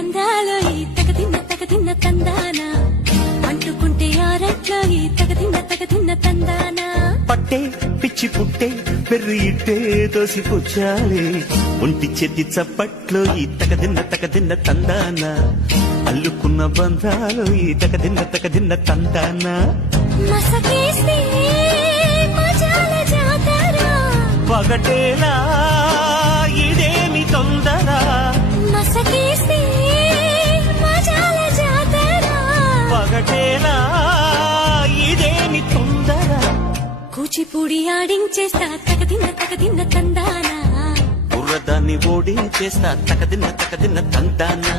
అందాలో ఈ తగదిన్న తందానా అంటుకుంటే ఆరట్లో ఈ తగదిన్న తందానా పట్టే పిచ్చి పుట్టే పెర్రి ఇట్టే దోసి పుచ్చాలి ఒంటి చేతి చప్పట్లో ఈ తగదిన్న తందానా అల్లుకున్న బంధాలు ఈ తగదిన్న తందానా మసకేస్తే మజాల జాతర పగటేలా ఇదేమి తొందర మసకేస్తే మజాల జాతర పగటేలా ఇదేమి తొందర కూచిపూడి ఆడించేస్తా తగదిన్న తందానా బుర్రదాన్ని ఓడించేస్తా తగదిన్న తందానా